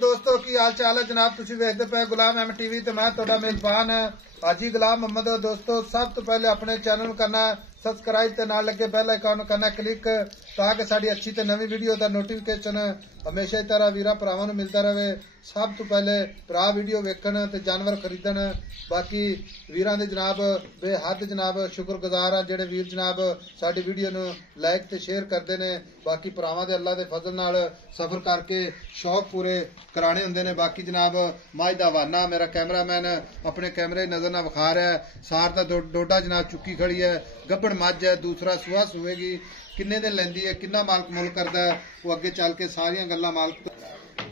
दोस्तों की हाल चाल है जनाब तुसी वेखदे पे गुलाम अहमद टीवी ते मैं तुहाडा मेजबान हाजी गुलाम मोहम्मद। दोस्तों सब तो पहले अपने चैनल नूं करना सबसक्राइब ते नाल लगे बेल आइकन करना क्लिक ताकि साडी अच्छी ते नवी वीडियो दा नोटिफिकेशन हमेशा ही तरह वीरा भरावां नूं मिलदा रहे। सब तो पहले भरा वीडियो वेखण ते जानवर खरीदण। बाकी वीरां दे जनाब बेहद जनाब शुक्रगुजार हां जेहड़े वीर जनाब साडी वीडियो नूं लाइक ते शेयर करदे ने। बाकी भरावां दे अल्लाह दे फजल नाल सफर करके शौक पूरे कराने हुंदे ने। बाकी जनाब मज दा हवाना मेरा कैमरामैन अपने कैमरे नजर ना विखा रहा है। सार दा डोडा जनाब चुक्की खड़ी है, गब्बड़ मज है, दूसरा सुहा सुवेगी, किन्ने दिन लैंदी है, किन्ना मालक मुल करदा है वो अगे चल के सारियां गल्लां मालक।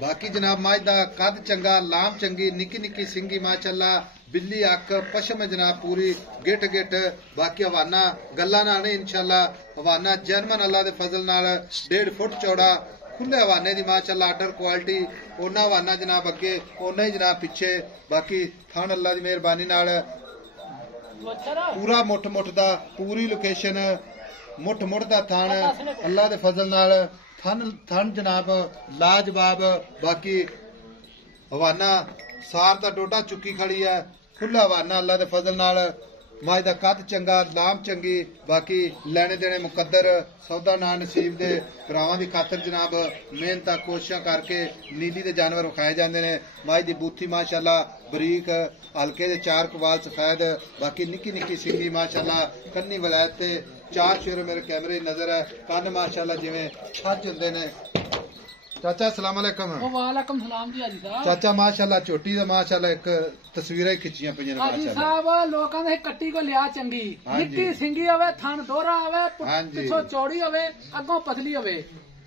बाकी जनाब मज दा कद चंगा, लाम चंगी, निक्की निक्की सिंगी माशाअल्लाह, बिल्ली अख पशम जनाब पूरी गिट गिट। बाकी हवाना गल्लां ना नहीं इंशाअल्लाह, हवाना जर्मन अल्लाह दे फजल नाल 1.5 फुट चौड़ा खुले हवाने दी माशाअल्लाह आर्डर क्वालिटी। ओना हवाना जनाब अगे ओना ही जनाब पिछे। बाकी थन अल्लाह दी मेहरबानी नाल पूरा मुठ मुठ दा पूरी लोकेशन मुठ मुठ दा थन अल्लाह दे फजल नाल थन जनाब लाजवाब। बाकी हवाना सार दा डोडा चुक्की खड़ी है, खुला हवाना अल्लाह दे फजल नाल। मज दा कद चंगा, लाम चंगी। बाकी लैने देने मुकद्दर सौदा ना नसीब दे भरावां दी खातर जनाब मेहनत कोशिशां करके नीली दे जानवर विखाए जांदे ने। मज दी बूथी माशाअल्लाह बरीक, हल्के दे 4 कवाल सफेद। बाकी निक्की निक्की सिंगी माशाअल्लाह, कन्नी वलैत ते 4 शेर मेरे कैमरे नजर है। कन्न माशाअल्लाह जिवें छज हुंदे ने। चाचा अस्सलाम वालेकुम। वालेकुम सलाम जी हाजी साहब। चाचा माशाअल्लाह चोटी दा माशाअल्लाह एक तस्वीरां खिंचियां पईयां ने हाजी माशाअल्लाह। साहब लोकां दे कट्टी को लिया चंगी, निक्की सिंगी होवे, थन दोहरा होवे, पिछों चौड़ी होवे, अगों पतली होवे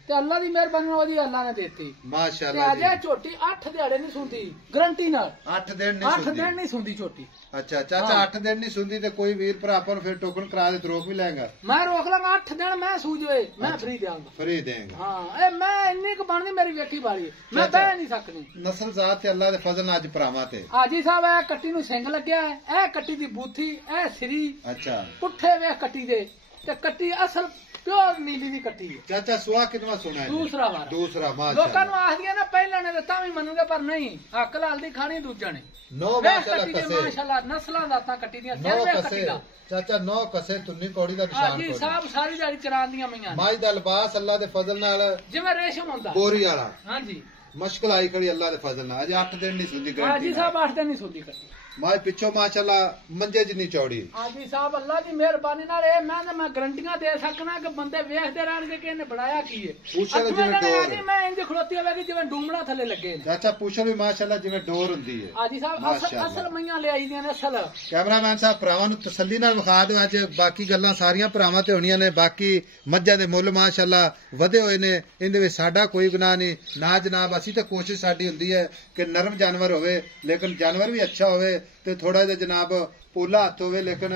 ते अल्लाह दी मेहरबानी नाल ओदी अल्लाह ने देती माशाअल्लाह। अजे झोटी 8 दिहाड़े नहीं सुंदी गारंटी नाल। 8 दिन नहीं सुंदी झोटी। अच्छा चाचा 8 दिन नहीं सुनती तो कोई वीर भरा अपन फिर टोकन करा दे तो रोक भी लेगा। मैं रोक लांगा 8 दिन मैं सूझे मैं फ्री देंगा। फ्री देंगा हां ए मैं इन्नी क बनदी मेरी वेखी बारी मैं बह नहीं सकनी। नस्ल जात ते अल्लाह दे फजल नाल अज भरावां ते हाजी साहब ए कट्टी नु सिंग लगया है, ए कट्टी दी बूथी, ए सिरी अच्छा पुट्ठे वेख कट्टी दे ते कट्टी असल प्योर नीली दी कट्टी है। चाचा सुहा कितना सुना है? दूसरा बार दूसरा माशाअल्लाह। लोकां नु आखदियां ना पहले ने तां भी मनूंगे पर नहीं हक लाल दी खानी दूजा ने। नो माशाअल्लाह कसे माशाअल्लाह नस्लां दातां कट्टी दियां नो सिर कसे कट्टी दा। चाचा 9 कसे तुन्नी कौड़ी दा निशान हाजी कोई साहब सारी दिहाड़ी चरांदियां मैयां माई दा लिबास अल्लाह दे फजल नाल जिवें रेशम हुंदा गोरी वाला। हाजी मुश्किल आई खड़ी अल्लाह दे फजल नाल अजे 8 दिन नहीं सुनदी गारंटी। हाजी साहब 8 दिन नहीं सुंदी कट्टी। माई पिछो माशाअल्लाह मंजे जिन्नी चौड़ी। हाजी साहब अल्लाह दी मेहरबानी नाल ए मैं गारंटियां दे सकना कि बंदे वेखदे रहणगे कि इन्हें बनाया की है। पूछा जिवें डोर मैं इंज खड़ोती होवेगी जिवें डूमड़ा थल्ले लगे ने। चाचा पूछो भी माशाअल्लाह जिवें डोर हुंदी है। हाजी साहब असल मैयां ले आई दियां ने असल। कैमरामैन साहब भरावां नूं तसल्ली नाल विखा दिओ अज बाकी गल्लां सारियां भरावां ते होणीਆਂ ने। बाकी मज्जां दे मुੱਲ माशाअल्लाह ਵਧੇ ਹੋਏ ਨੇ, ਇਹਦੇ ਵਿੱਚ ਸਾਡਾ ਕੋਈ ਗੁਨਾਹ ਨਹੀਂ ਨਾ जनाब। ਅਸੀਂ ਤਾਂ ਕੋਸ਼ਿਸ਼ ਸਾਡੀ ਹੁੰਦੀ ਹੈ ਕਿ ਨਰਮ ਜਾਨਵਰ ਹੋਵੇ लेकिन जानवर भी अच्छा होवे ते थोड़ा जिहा जनाब पोला हत्थ होवे। लेकिन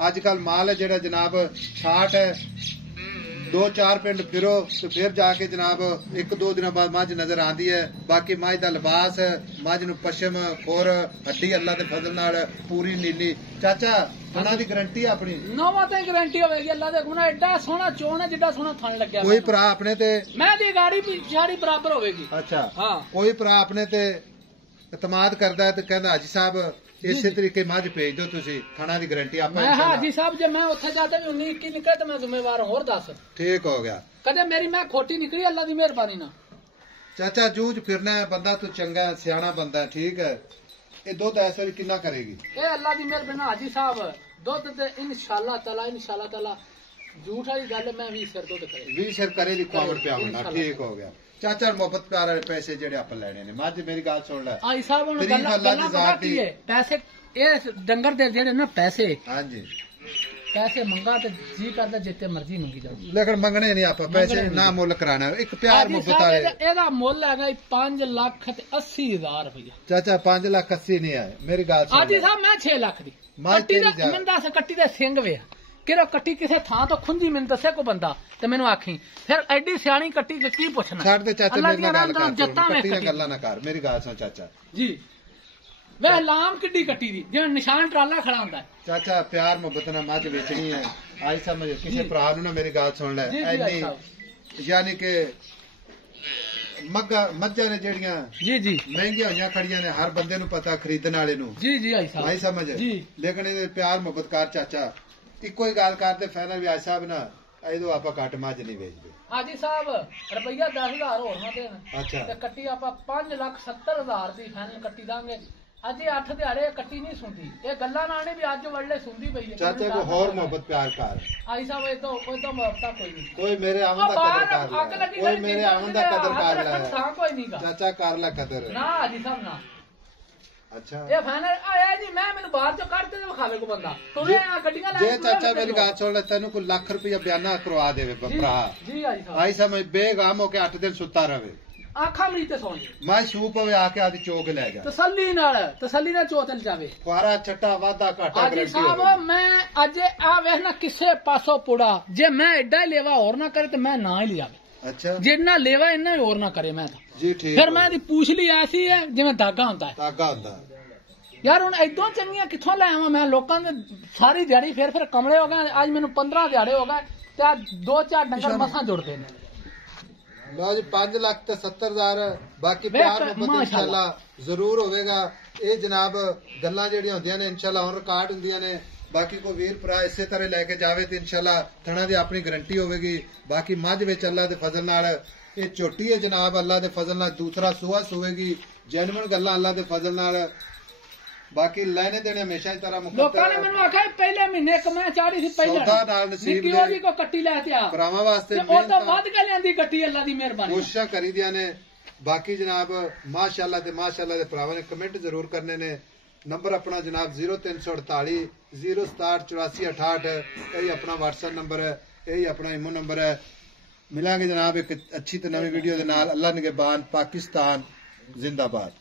अजकल माल है जेड़ा जनाब छाट है 2-4 पिंड फिरो तो फिर जाके जनाब 1-2 दिन बाद मझ नजर आती है। बाकी मझ का लिबास मझ नूं पशम खुर हड्डी अल्लाह के फजल नाल पूरी नीली। चाचा थना की गारंटी अपनी नौवां ते गारंटी होगी अल्लाह दे गुना। एडा सोहना चोण है जिड्डा सोहना थन लग्या। कोई भरा अपने ते मैं दी गाड़ी पिछाड़ी बराबर होगी। अच्छा हां कोई भरा अपने ते इतमाद करदा है तो कहंदा हाजी साहब इसे तरीके मझ भेज दो तुसी थाना की गारंटी आपा मैं हाजी साहब जब मैं उत्थे जाते भी 19-21 निकले तो मैं जिम्मेवार हूं। और दस ठीक हो गया कदे मेरी मैं खोटी निकली अल्लाह दी मेहरबानी ना। चाचा जूझ फिरना है बंदा तू चंगा है सियाना बंदा है ठीक है। ये दुध इस वारी कितना करेगी? ए अल्लाह दी मेहरबानी हाजी साहब दुध ते इंशाअल्लाह ताला झूठ वाली गल मैं 20 सिर दुध करे 20 सिर करे दी कावड़ पिया होना। ठीक हो गया चाचा मोहब्बत प्यार वाले पैसे जेड़े आप लेने ने मज मेरी गल सुन ले हाजी साहब हुन गल्लां की है पैसे ए डंगर दे जेड़े ना पैसे। हां जी पैसे मंगा ते जी करदा जिते मर्जी मंगी जाओ लेकिन मंगने नहीं आप पैसे ना मुल कराना एक प्यार मोहब्बत वाले। एदा मुल हैगा 5,80,000 रुपया। चाचा 5,80,000 नहीं है मेरी गल सुन। हाजी साहब मैं 6 लाख दी कट्टी दा मंदा से कट्टी दे सिंग वे किरो कट्टी किसे थां तो खुंजी मैनू दसे को बंदा ते मैनू आखी फिर एडी सियाणी कट्टी ते की पुछना। छड़ दे चाचा मेरी गल कर कट्टी दी गल्लां ना कर मेरी गल सुन चाचा जी। वे लाम किड्डी कट्टी दी जिवें निशान ट्राला खड़ा हुंदा। चाचा प्यार मोहब्बत नाल मज बेचनी है आई समझ किसी भरा नूं ना मेरी गल सुन ले यानी कि ਮੱਝਾਂ ਨੇ ਜਿਹੜੀਆਂ ਜੀ ਜੀ ਮਹਿੰਗੀਆਂ ਹੋਈਆਂ ਖੜੀਆਂ ਨੇ, ਹਰ ਬੰਦੇ ਨੂੰ ਪਤਾ ਖਰੀਦਣ ਵਾਲੇ ਨੂੰ। ਜੀ ਜੀ ਆਈ ਸਾਹਿਬ ਭਾਈ ਸਮਝ ਜੀ। ਲੇਕਿਨ ਇਹਦੇ ਪਿਆਰ ਮੁਹੱਬਤਕਾਰ ਚਾਚਾ ਇੱਕੋ ਹੀ ਗੱਲ ਕਰਦੇ ਫਾਈਨਲ ਵਿਆਜ ਸਾਹਿਬ ਨਾ ਇਹਦੋਂ ਆਪਾਂ ਘੱਟ ਮੱਝ ਨਹੀਂ ਵੇਚਦੇ। ਹਾਜੀ ਸਾਹਿਬ ਰੁਪਈਆ 10,000 ਹੋਰ ਨਾ ਦੇਣ ਅੱਛਾ ਤੇ ਕੱਟੀ ਆਪਾਂ 5,70,000 ਦੀ ਫਾਈਨਲ ਕੱਟੀ ਦਾਂਗੇ। ਅਜੇ 8 ਦਿਹਾੜੇ ਕੱਟੀ ਨਹੀਂ ਸੁਣਦੀ, ਇਹ ਗੱਲਾਂ ਨਾਲ ਨਹੀਂ ਵੀ ਅੱਜ ਵੜਲੇ ਸੁਣਦੀ ਪਈ ਹੈ ਚਾਚੇ ਕੋ ਹੋਰ ਮੁਹੱਬਤ ਪਿਆਰ ਕਰ। ਆਈ ਸਾਹਿਬ ਇਹ ਤਾਂ ਕੋਈ ਤਾਂ ਮੁਹੱਬਤਾਂ ਕੋਈ ਨਹੀਂ, ਕੋਈ ਮੇਰੇ ਆਮਨ ਦਾ ਕਦਰ ਕਰ ਲੈ, ਕੋਈ ਮੇਰੇ ਆਮਨ ਦਾ ਕਦਰ ਕਰ ਲੈ ਕੋਈ ਨਹੀਂਗਾ ਚਾਚਾ, ਕਰ ਲੈ ਕਦਰ ਨਾ ਹਾਜੀ ਸਾਹਿਬ ਨਾ। ਅੱਛਾ ਇਹ ਫਾਈਨਲ ਆਇਆ ਜੀ, ਮੈਂ ਮੈਨੂੰ ਬਾਹਰ ਚੋਂ ਕੱਢ ਤੇ ਵਿਖਾਵੇ ਕੋ ਬੰਦਾ ਤੁਰੇ ਆ ਗੱਡੀਆਂ ਲੈ ਜੇ ਚਾਚਾ ਮੇਰੀ ਗੱਲ ਸੁਣ ਲੈ, ਤੈਨੂੰ ਕੋਈ ਲੱਖ ਰੁਪਇਆ ਬਿਆਨਾ ਕਰਵਾ ਦੇਵੇ ਭਰਾ ਜੀ ਆਈ ਸਾਹਿਬ, ਆਈ ਸਮਝ ਬੇਗਾਮ ਹੋ ਕੇ 8 ਦਿਨ ਸੁੱਤਾ ਰਵੇ, ਆਖਾਂ ਮਰੀ ਤੇ ਸੌਂ ਮੈਂ ਸੂਪ ਹੋਵੇ ਆ ਕੇ ਆਦੀ ਚੋਕ ਲੈ ਜਾ, ਤਸੱਲੀ ਨਾਲ ਚੋਤਲ ਜਾਵੇ। ਫੁਆਰਾ ਛੱਟਾ ਵਾਧਾ ਘਾਟਾ ਹਾਜੀ ਸਾਹਿਬ ਮੈਂ ਅੱਜ ਆ ਵੇਖਣਾ ਕਿਸੇ ਪਾਸੋਂ ਪੁੜਾ, ਜੇ ਮੈਂ ਐਡਾ ਲੇਵਾ ਹੋਰ ਨਾ ਕਰੇ ਤੇ ਮੈਂ ਨਾ ਹੀ ਲਿਆਵੇ। ਅੱਛਾ ਜਿੰਨਾ ਲੇਵਾ ਇੰਨਾ ਹੀ ਹੋਰ ਨਾ ਕਰੇ ਮੈਂ ਤਾਂ ਜੀ ਠੀਕ। ਫਿਰ ਮੈਂ ਦੀ ਪੂਛ ਲਈ ਐਸੀ ਹੈ ਜਿਵੇਂ ਧਾਗਾ ਹੁੰਦਾ ਹੈ, ਧਾਗਾ ਹੁੰਦਾ ਯਾਰ। ਹੁਣ ਏਦੋਂ ਚੰਗੀਆਂ ਕਿੱਥੋਂ ਲੈ ਆਵਾਂ ਮੈਂ? ਲੋਕਾਂ ਦੇ ਸਾਰੀ ਦਿਹਾੜੀ ਫਿਰ ਕਮਲੇ ਹੋ ਗਏ। ਅੱਜ ਮੈਨੂੰ 15 ਦਿਹਾੜੇ ਹੋ ਗਏ ਤੇ ਆ 2-4 ਡੰਗਰ ਮਸਾਂ ਜੁੜਦੇ ਨੇ। ਲਓ ਜੀ 5,70,000 ਬਾਕੀ ਪਿਆਰ ਮੁਹੱਬਤ ਇਨਸ਼ਾਅੱਲਾ ਜ਼ਰੂਰ ਹੋਵੇਗਾ। ਇਹ ਜਨਾਬ ਗੱਲਾਂ ਜਿਹੜੀਆਂ ਹੁੰਦੀਆਂ ਨੇ ਇਨਸ਼ਾਅੱਲਾ ਹੁਣ ਰਿਕਾਰਡ ਹੁੰਦੀਆਂ ਨੇ। ਬਾਕੀ ਕੋਈ ਵੀਰ ਭਰਾ ਇਸੇ ਤਰ੍ਹਾਂ ਲੈ ਕੇ ਜਾਵੇ ਤੇ ਇਨਸ਼ਾਅੱਲਾ ਥਣਾ ਦੀ ਆਪਣੀ ਗਰੰਟੀ ਹੋਵੇਗੀ। ਬਾਕੀ ਮੱਝ ਵਿੱਚ ਅੱਲਾ ਦੇ ਫਜ਼ਲ ਨਾਲ ਇਹ ਝੋਟੀ ਹੈ ਜਨਾਬ, ਅੱਲਾ ਦੇ ਫਜ਼ਲ ਨਾਲ ਦੂਸਰਾ ਸੂਆ ਹੋਵੇਗੀ। ਜੈਨੂਇਨ ਗੱਲਾਂ ਅੱਲਾ ਦੇ ਫਜ਼ਲ ਨਾਲ। ਬਾਕੀ ਲੈਣੇ ਦੇਣੇ ਹਮੇਸ਼ਾ ਇਸ ਤਰ੍ਹਾਂ ਲੋਕਾਂ ਨੇ ਮੈਨੂੰ ਆਖਿਆ ਪਹਿਲੇ ਮਹੀਨੇ ਇੱਕ ਮੈਂ ਚਾੜੀ ਸੀ ਪਹਿਲਾਂ ਸੌਦਾ ਨਾਲ ਨਸੀਬ ਨਿੱਕੀ ਉਹਦੀ ਕੋ ਕੱਟੀ ਲੈ ਤੇ ਆ ਭਰਾਵਾਂ ਵਾਸਤੇ ਉਹ ਤਾਂ ਵੱਧ ਕੇ ਲਿਆਂਦੀ ਕੱਟੀ, ਅੱਲਾ ਦੀ ਮਿਹਰਬਾਨੀ ਕੋਸ਼ਿਸ਼ਾਂ ਕਰੀਦੀਆਂ ਨੇ। ਬਾਕੀ ਜਨਾਬ ਮਾਸ਼ਾਅੱਲਾ ਤੇ ਮਾਸ਼ਾਅੱਲਾ ਦੇ ਭਰਾਵਾਂ ਨੇ ਕਮੈਂਟ ਜ਼ਰੂਰ ਕਰਨੇ ਨੇ। ਨੰਬਰ ਆਪਣਾ ਜਨਾਬ 0348 067 8468 ਇਹ ਆਪਣਾ WhatsApp ਨੰਬਰ ਹੈ, ਇਹ ਆਪਣਾ ਇਮੋ ਨੰਬਰ ਹੈ। ਮਿਲਾਂਗੇ ਜਨਾਬ ਇੱਕ ਅੱਛੀ ਤੇ ਨਵੀਂ ਵੀਡੀਓ ਦੇ ਨਾਲ। ਅੱਲਾ ਨਿਗਹਿਬਾਨ। ਪਾਕਿस्तान जिंदाबाद।